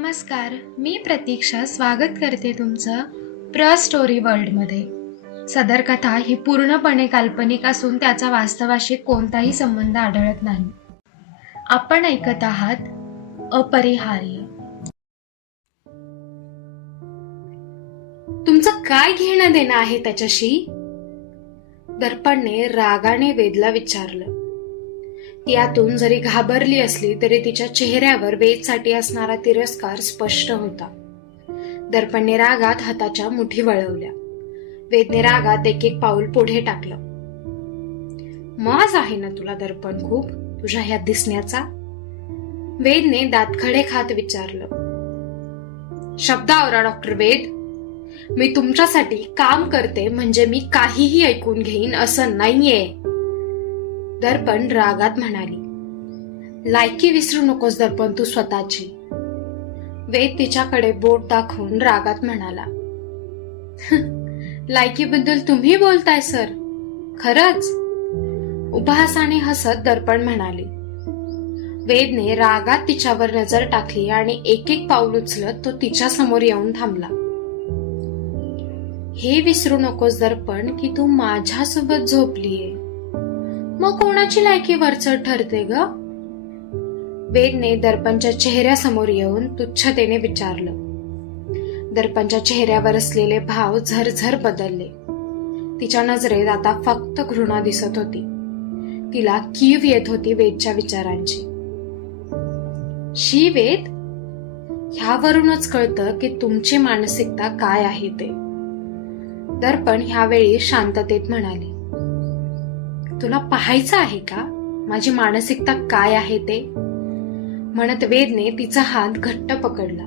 नमस्कार, मी प्रतीक्षा स्वागत करते तुमचं प्र स्टोरी वर्ल्डमध्ये. सदर कथा ही पूर्णपणे काल्पनिक असून त्याचा वास्तवाशी कोणताही संबंध आढळत नाही. आपण ऐकत आहात अपरिहार्य. तुमचं काय घेणं देणं आहे त्याच्याशी? दर्पणने रागाने वेदला विचारलं. ती आतून जरी घाबरली असली तरी तिच्या चेहऱ्यावर वेदसाठी असणारा तिरस्कार स्पष्ट होता. दर्पणने रागात हाताच्या मुठी वळवल्या. वेदने रागात एक एक पाऊल पुढे टाकलं. माज आहे ना तुला दर्पण खूप तुझ्या ह्या दिसण्याचा? वेदने दातखडे खात विचारलं. शब्दावरा डॉक्टर वेद, मी तुमच्यासाठी काम करते म्हणजे मी काहीही ऐकून घेईन असं नाहीये. दर्पण रागात म्हणाली. लायकी विसरू नकोस दर्पण तू स्वतःची. वेद तिच्याकडे बोट दाखवून रागात म्हणाला. लायकीबद्दल तुम्ही बोलताय सर? खरंच? उपहासाने हसत दर्पण म्हणाली. वेदने रागात तिच्यावर नजर टाकली आणि एक एक पाऊल उचलत तो तिच्या समोर येऊन थांबला. हे विसरू नकोस दर्पण की तू माझ्यासोबत झोपलीये. मग कोणाची लायकी वरचढ ठरते ग? वेदने दर्पणच्या चेहऱ्यासमोर येऊन तुच्छतेने विचारलं. दर्पणच्या चेहऱ्यावर असलेले भाव झरझर बदलले. तिच्या नजरेत आता फक्त घृणा दिसत होती. तिला कीव येत होती वेदच्या विचारांची. शी वेद, ह्यावरूनच कळतं की तुमची मानसिकता काय आहे ते. दर्पण ह्यावेळी शांततेत म्हणाली. तुला पाहायचं आहे का माझी मानसिकता काय आहे ते? म्हणत वेदने तिचा हात घट्ट पकडला.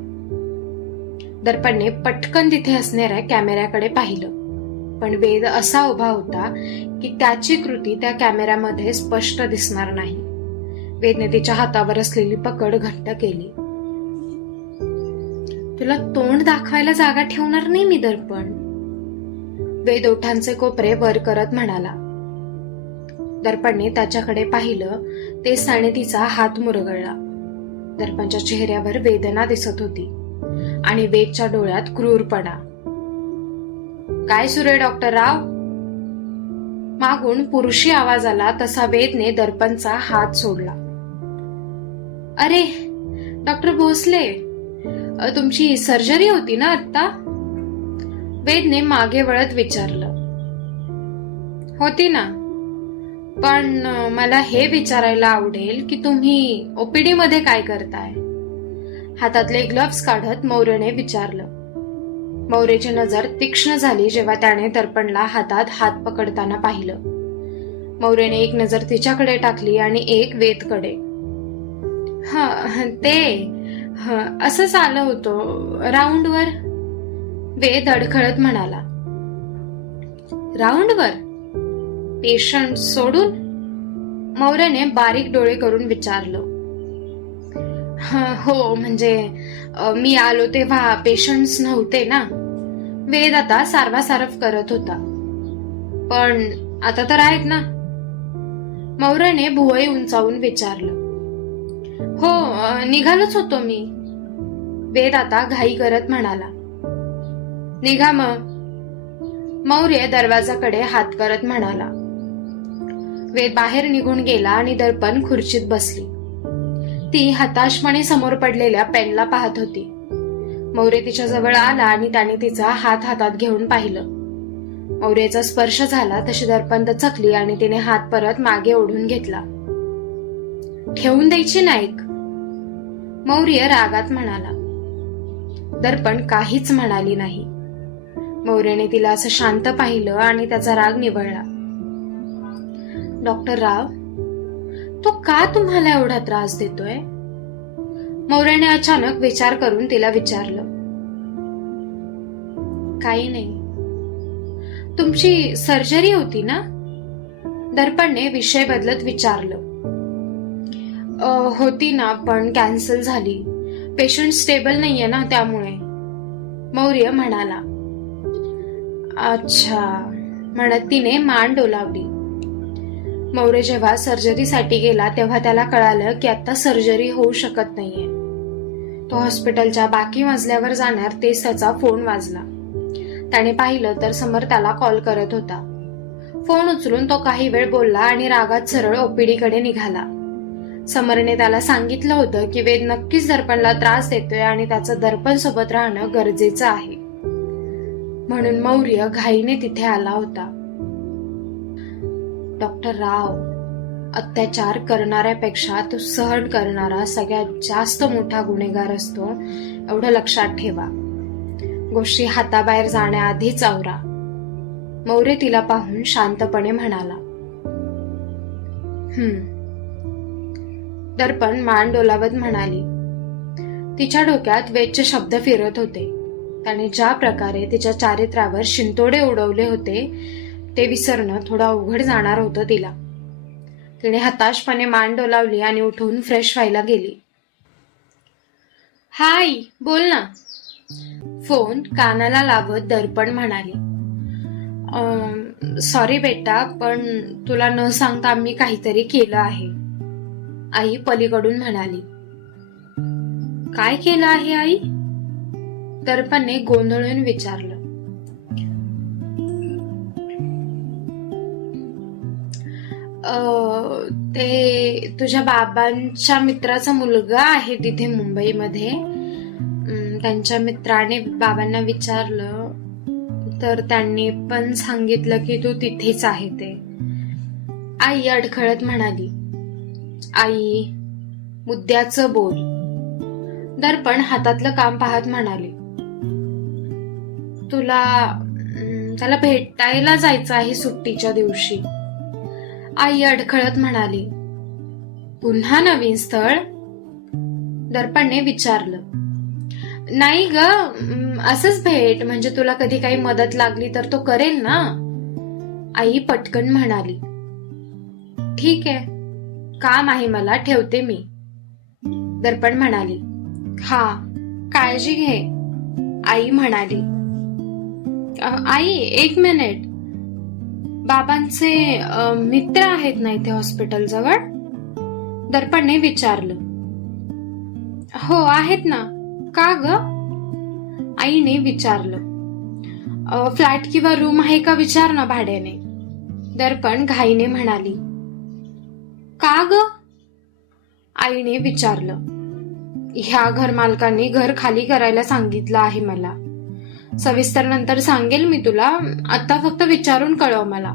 दर्पणने पटकन तिथे असणाऱ्या कॅमेऱ्याकडे पाहिलं, पण वेद असा उभा होता की त्याची कृती त्या कॅमेऱ्यामध्ये स्पष्ट दिसणार नाही. वेदने तिच्या हातावर असलेली पकड घट्ट केली. तुला तोंड दाखवायला जागा ठेवणार नाही मी दर्पण. वेद ओठांचे कोपरे वर करत म्हणाला. दर्पणने त्याच्याकडे पाहिलं तेच त्याने तिचा हात मुरगळला. दर्पणच्या चेहऱ्यावर वेदना दिसत होती आणि वेदच्या डोळ्यात क्रूरपणा. काय सुरू आहे डॉक्टर राव? मागून पुरुषी आवाज आला तसा वेदने दर्पणचा हात सोडला. अरे डॉक्टर भोसले, तुमची सर्जरी होती ना आत्ता? वेदने मागे वळत विचारलं. होती ना, पण मला हे विचारायला आवडेल की तुम्ही ओपीडी मध्ये काय करताय? हातातले ग्लोव्स काढत मौर्यने विचारलं. मौर्याची नजर तीक्ष्ण झाली जेव्हा त्याने दर्पणला हातात हात पकडताना पाहिलं. मौर्यने एक नजर तिच्याकडे टाकली आणि एक वेदकडे. असंच आलं होतं राऊंडवर. वेद अडखळत म्हणाला. राऊंडवर? पेशंट सोडून? मौर्याने बारीक डोळे करून विचारलं. हो, म्हणजे मी आलो तेव्हा पेशंट्स नव्हते ना. वेद आता सारवासारव करत होता. पण आता तर आहेत ना? मौर्याने भुवई उंचावून विचारलं. हो, निघालोच होतो मी. वेद आता घाई करत म्हणाला. निघा मग. मौर्य दरवाजाकडे हात करत म्हणाला. वेद बाहेर निघून गेला आणि दर्पण खुर्चीत बसली. ती हताशपणे समोर पडलेल्या पेनला पाहत होती. मौर्य तिच्या जवळ आला आणि त्याने तिचा हात हातात घेऊन पाहिलं. मौर्याचा स्पर्श झाला तशी दर्पण दचकली आणि तिने हात परत मागे ओढून घेतला. ठेवून द्यायची नाईक, मौर्य रागात म्हणाला. दर्पण काहीच म्हणाली नाही. मौर्याने तिला असं शांत पाहिलं आणि त्याचा राग निवळला. डॉक्टर राव, तो का तुम्हाला एवढा त्रास देतोय? मौर्याने अचानक विचार करून तिला विचारलं. काही नाही. तुमची सर्जरी होती ना? दर्पणने विषय बदलत विचारलं. होती ना, पण कॅन्सल झाली. पेशंट स्टेबल नाहीये ना त्यामुळे, मौर्य म्हणाला. अच्छा, म्हणत तिने मान डोलावली. मौर्य जेव्हा सर्जरीसाठी गेला तेव्हा त्याला कळालं की आता सर्जरी होऊ शकत नाहीये. तो हॉस्पिटलच्या बाकी मजल्यावर जाणार तेच त्याचा फोन वाजला. त्याने पाहिलं तर समर त्याला कॉल करत होता. फोन उचलून तो काही वेळ बोलला आणि रागात सरळ ओपीडी कडे निघाला. समरने त्याला सांगितलं होतं की वेद नक्कीच दर्पणला त्रास देतोय आणि त्याचं दर्पण सोबत राहणं गरजेचं आहे. म्हणून मौर्य घाईने तिथे आला होता. डॉक्टर राव, अत्याचार करणाऱ्यापेक्षा तो सहन करणारा सगळ्यात जास्त मोठा गुन्हेगार असतो, एवढं लक्षात ठेवा. गोष्टी हाताबाहेर जाण्याआधीच आवरा. मौर्य तिला पाहून शांतपणे म्हणाला. दर्पण मान डोलावत म्हणाली. तिच्या डोक्यात वेदचे शब्द फिरत होते. त्याने ज्या प्रकारे तिच्या चारित्र्यावर शिंतोडे उडवले होते ते विसरणं थोडं अवघड जाणार होतं तिला. तिने हताशपणे मान डोलावली आणि उठून फ्रेश व्हायला गेली. हाय, बोल ना. फोन कानाला लावत दर्पण म्हणाली. सॉरी बेटा, पण तुला न सांगता मी काहीतरी केलं आहे. आई पलीकडून म्हणाली. काय केलं आहे आई? दर्पणने गोंधळून विचारलं. ते तुझ्या बाबांच्या मित्राचा मुलगा आहे तिथे मुंबईमध्ये. त्यांच्या मित्राने बाबांना विचारलं तर त्यांनी पण सांगितलं की तू तिथेच आहे ते. आई अडखळत म्हणाली. आई, मुद्द्याचं बोल. दर्पण हातातलं काम पाहत म्हणाले. त्याला भेटायला जायचं आहे सुट्टीच्या दिवशी. आई अडखळत म्हणाली. पुन्हा नवीन स्थळ? दर्पणने विचारलं. नाही ग, असंच भेट, म्हणजे तुला कधी काही मदत लागली तर तो करेल ना. आई पटकन म्हणाली. ठीक आहे, काम आहे मला, ठेवते मी. दर्पण म्हणाली. हा, काळजी घे. आई म्हणाली. आई, एक मिनिट. बाबांचे मित्र आहेत ना इथे हॉस्पिटल जवळ? दर्पणने विचारलं. हो आहेत ना. का ग? आईने विचारलं. फ्लॅट किंवा रूम आहे का विचार ना भाड्याने. दर्पण घाईने म्हणाली. का ग? आईने विचारलं. ह्या घर मालकांनी घर खाली करायला सांगितलं आहे मला. सविस्तर नंतर सांगेल मी तुला, आता फक्त विचारून कळव मला.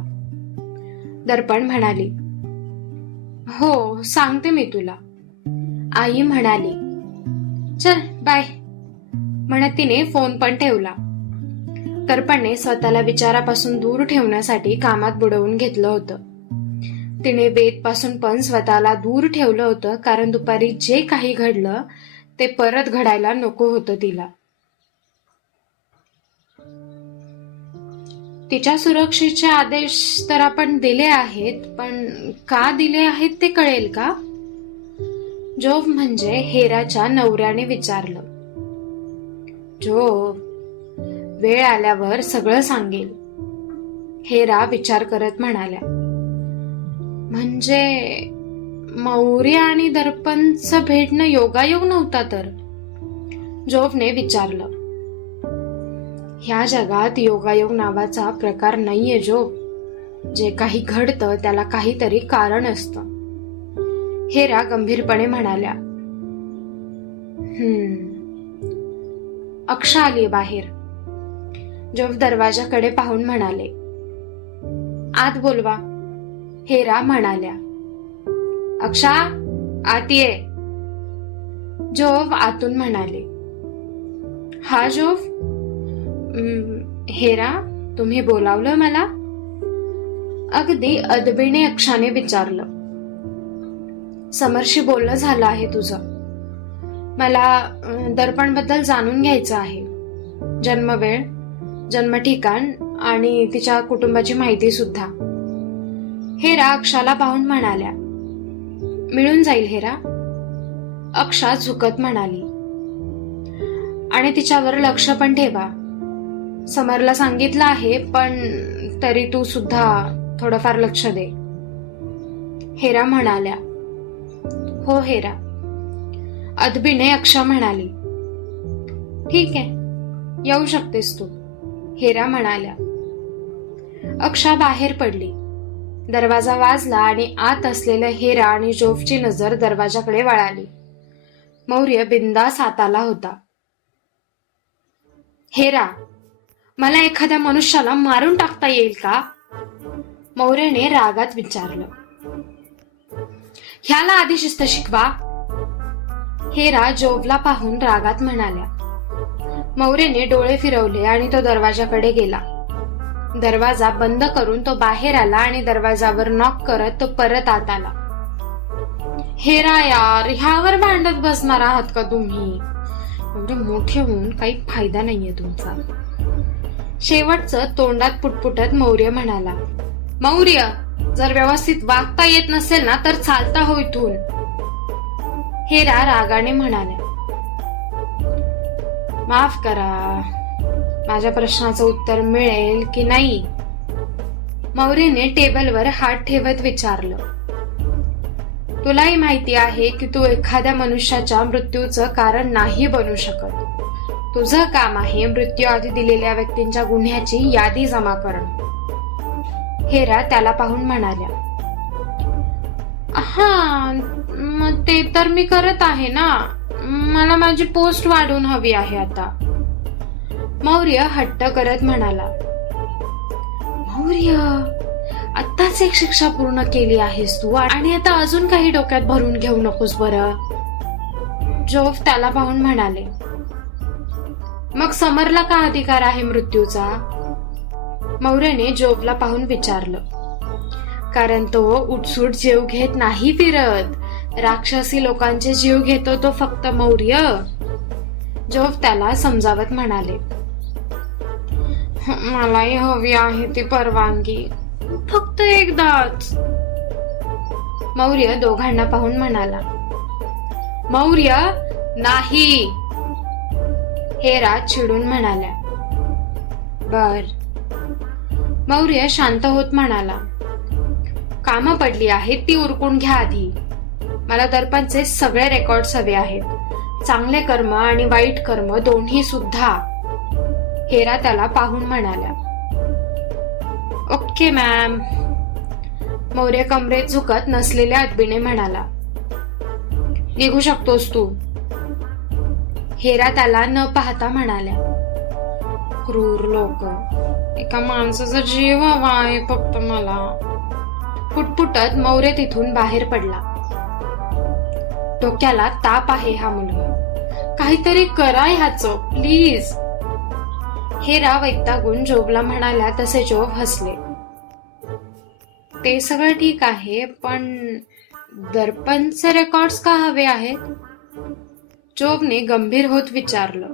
दर्पण म्हणाली. हो, सांगते मी तुला. आई म्हणाली. चल बाय, म्हणत तिने फोन पण ठेवला. दर्पणने स्वतःला विचारापासून दूर ठेवण्यासाठी कामात बुडवून घेतलं होतं. तिने वेद पासून पण स्वतःला दूर ठेवलं होतं, कारण दुपारी जे काही घडलं ते परत घडायला नको होतं तिला. तिच्या सुरक्षेचे आदेश तर आपण दिले आहेत, पण का दिले आहेत ते कळेल का? जोव म्हणजे हेराच्या नवऱ्याने विचारलं. जोव, वेळ आल्यावर सगळं सांगेल. हेरा विचार करत म्हणाल्या. म्हणजे मौर्य आणि दर्पणचं भेटणं योगायोग नव्हता तर? जोवने विचारलं. ह्या जगात योगायोग नावाचा प्रकार नाहीये जोव. जे काही घडतं त्याला काहीतरी कारण असतं. हेरा गंभीरपणे म्हणाल्या. अक्षा आली बाहेर. जोव दरवाजाकडे पाहून म्हणाले. आत बोलवा. हेरा म्हणाल्या. अक्षा, आत ये. जोव आतून म्हणाले. हा जोव? हेरा, तुम्ही बोलावलं मला? अगदी अदबीने अक्षाने विचारलं. समरशी बोलणं झालं आहे तुझं. मला दर्पण बद्दल जाणून घ्यायचं आहे. जन्मवेळ, जन्म ठिकाण आणि तिच्या कुटुंबाची माहिती सुद्धा. हेरा अक्षाला पाहून म्हणाल्या. मिळून जाईल हेरा. अक्षा झुकत म्हणाली. आणि तिच्यावर लक्ष पण ठेवा. समरला सांगितलं आहे, पण तरी तू सुद्धा थोडंफार लक्ष दे. हेरा म्हणाल्या. हो हेरा. अदबीने अक्षा म्हणाली. ठीक आहे, येऊ शकतेस तू, हेरा म्हणाल्या. अक्षा बाहेर पडली. दरवाजा वाजला आणि आत असलेल्या हेरा आणि जोफची नजर दरवाजाकडे वळाली. मौर्य बिंदास आत आला होता. हेरा, मला एखाद्या मनुष्याला मारून टाकता येईल का? मौर्याने रागात विचारलं. ह्याला आधी शिस्त शिकवा. हेरा जोवला पाहून रागात म्हणाल्या. मौर्याने डोळे फिरवले आणि तो दरवाजाकडे गेला. दरवाजा बंद करून तो बाहेर आला आणि दरवाजावर नॉक करत तो परत आत आला. हेरा यार, ह्यावर भांडत बसणार आहात का तुम्ही? एवढे मोठे होऊन काही फायदा नाहीये तुमचा. शेवटचं तोंडात पुटपुटत मौर्य म्हणाला. मौर्य, जर व्यवस्थित वागता येत नसेल ना तर चालता हो इथून. हेरा रागाने म्हणाल्या. माफ करा, माझ्या प्रश्नाचं उत्तर मिळेल की नाही? मौर्यने टेबलवर हात ठेवत विचारलं. तुलाही माहिती आहे की तू एखाद्या मनुष्याच्या मृत्यूचं कारण नाही बनू शकत. तुझं काम आहे मृत्यू आधी दिलेल्या व्यक्तींच्या गुन्ह्याची यादी जमा करणं. हेरा त्याला पाहून म्हणाल्या. हा, मग ते तर मी करत आहे ना. मला माझी पोस्ट वाढवून हवी आहे आता. मौर्य हट्ट करत म्हणाला. मौर्य, आत्ताच एक शिक्षा पूर्ण केली आहेस तू आणि आता अजून काही डोक्यात भरून घेऊ नकोस बरं. जोफ त्याला पाहून म्हणाले. मग समरला का अधिकार आहे मृत्यूचा? मौर्याने जोफला पाहून विचारलं. कारण तो उठसूट जीव घेत नाही फिरत. राक्षसी लोकांचे जीव घेतो तो फक्त मौर्य. जोफ त्याला समजावत म्हणाले. मलाही हवी आहे ती परवानगी, फक्त एकदाच. मौर्य दोघांना पाहून म्हणाला. मौर्य, नाही. हेरा चिडून म्हणाल्या. बर. मौर्य शांत होत म्हणाला. कामं पडली आहेत ती उरकून घ्या आधी. मला दर्पणचे सगळे रेकॉर्ड्स हवे आहेत, चांगले कर्म आणि वाईट कर्म दोन्ही सुद्धा. हेरा त्याला पाहून म्हणाल्या. Okay ma'am. मौर्य कमरेत झुकत नसलेल्या अदबीने म्हणाला. निघू शकतोस तू. हेरा त्याला न पाहता म्हणाल्या. क्रूर लोक, एका माणसाचा जीव हवा आहे फक्त मला. फुटफुटत मौर्य तिथून बाहेर पडला. डोक्याला ताप आहे हा मुलगा, काहीतरी करा ह्याचं प्लीज. हेरा वैतागून जोबला म्हणाल्या तसे जोब हसले. ते सगळं ठीक आहे, पण दर्पणचे रेकॉर्ड्स का हवे आहेत? जोबने गंभीर होत विचारलं.